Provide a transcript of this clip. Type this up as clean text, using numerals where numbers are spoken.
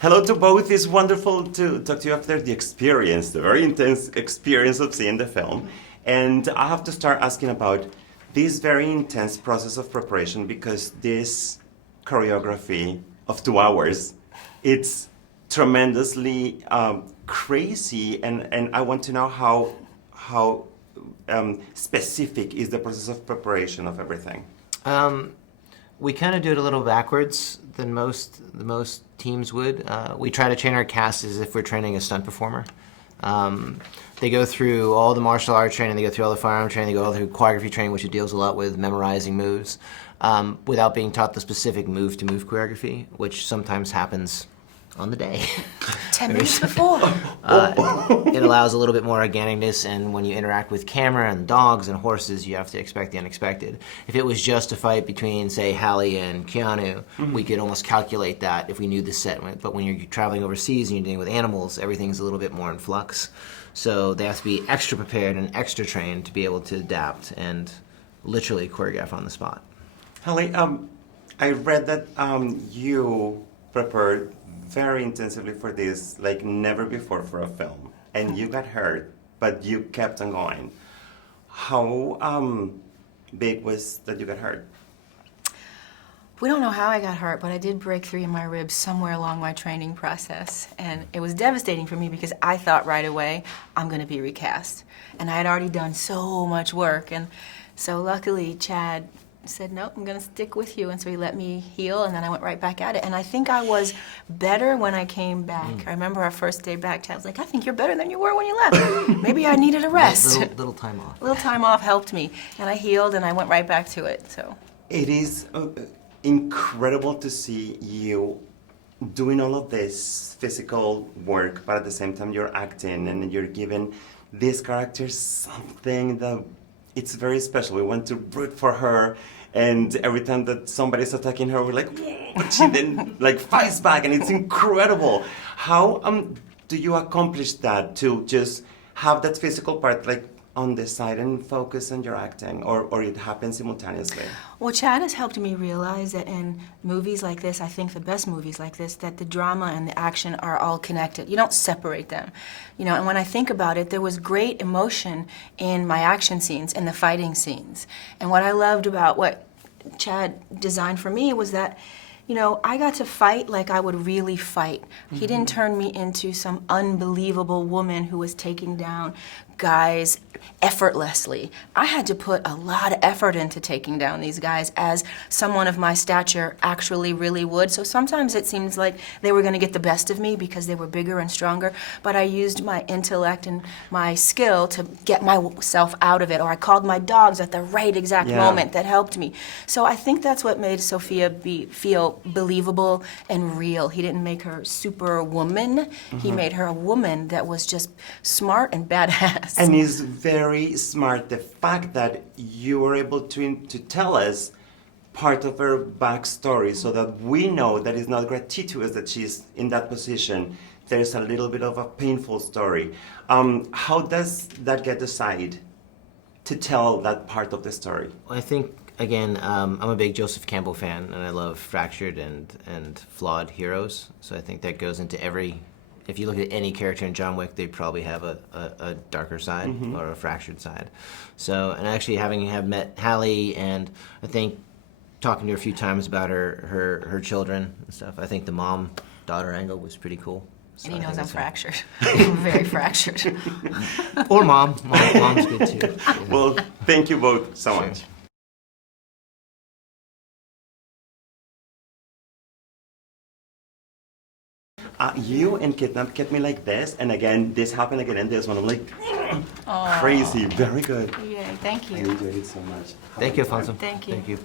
Hello to both. It's wonderful to talk to you after the experience, the very intense experience of seeing the film. And I have to start asking about this very intense process of preparation because this choreography of 2 hours, it's tremendously crazy, and I want to know how specific is the process of preparation of everything. We kind of do it a little backwards than most teams would. We try to train our cast as if we're training a stunt performer. They go through all the martial arts training, they go through all the firearm training, they go through choreography training, which it deals a lot with memorizing moves, without being taught the specific move-to-move choreography, which sometimes happens on the day. 10 minutes before. It allows a little bit more organicness, and when you interact with camera and dogs and horses, you have to expect the unexpected. If it was just a fight between, say, Halle and Keanu, we could almost calculate that if we knew the set. But when you're traveling overseas and you're dealing with animals, everything's a little bit more in flux. So they have to be extra prepared and extra trained to be able to adapt and literally choreograph on the spot. Halle, I read that you prepared very intensively for this, like never before for a film, and you got hurt, but you kept on going. How big was that you got hurt? We don't know how I got hurt, but I did break 3 of my ribs somewhere along my training process. And it was devastating for me because I thought right away, I'm gonna be recast. And I had already done so much work. And so luckily, Chad said, nope, I'm gonna stick with you. And so he let me heal, and then I went right back at it. And I think I was better when I came back. I remember our first day back, Chad was like, I think you're better than you were when you left. Maybe I needed a rest. Little time off. A little time off helped me. And I healed, and I went right back to it, so. It is incredible to see you doing all of this physical work, but at the same time you're acting and you're giving this character something that it's very special. We want to root for her, and every time that somebody's attacking her, we're like, whoa, but she then like fights back, and it's incredible. How do you accomplish that, to just have that physical part like on the side and focus on your acting, or it happens simultaneously? Well, Chad has helped me realize that in movies like this, I think the best movies like this, that the drama and the action are all connected. You don't separate them. You know, and when I think about it, there was great emotion in my action scenes, in the fighting scenes. And what I loved about what Chad designed for me was that, you know, I got to fight like I would really fight. He didn't turn me into some unbelievable woman who was taking down guys effortlessly. I had to put a lot of effort into taking down these guys, as someone of my stature actually really would. So sometimes it seems like they were going to get the best of me because they were bigger and stronger, but I used my intellect and my skill to get myself out of it, or I called my dogs at the right exact moment that helped me. So I think that's what made Sophia feel believable and real. He didn't make her superwoman. He made her a woman that was just smart and badass. And it's very smart, the fact that you were able to tell us part of her backstory, so that we know that it's not gratuitous that she's in that position. There's a little bit of a painful story. How does that get decided to tell that part of the story? I think, again, I'm a big Joseph Campbell fan, and I love fractured and flawed heroes. So I think that goes into every. If you look at any character in John Wick, they probably have a darker side or a fractured side. So, and actually have met Halle, and I think talking to her a few times about her children and stuff, I think the mom-daughter angle was pretty cool. So and he knows I'm fractured. I'm very fractured. Or mom. Mom's good too. Well, thank you both so much. You and Kidnap kept me like this, and again, this happened again, and this one, I'm like, crazy, very good. Yay, thank you. I enjoyed it so much. Thank you, Alfonso. Thank you. Thank you.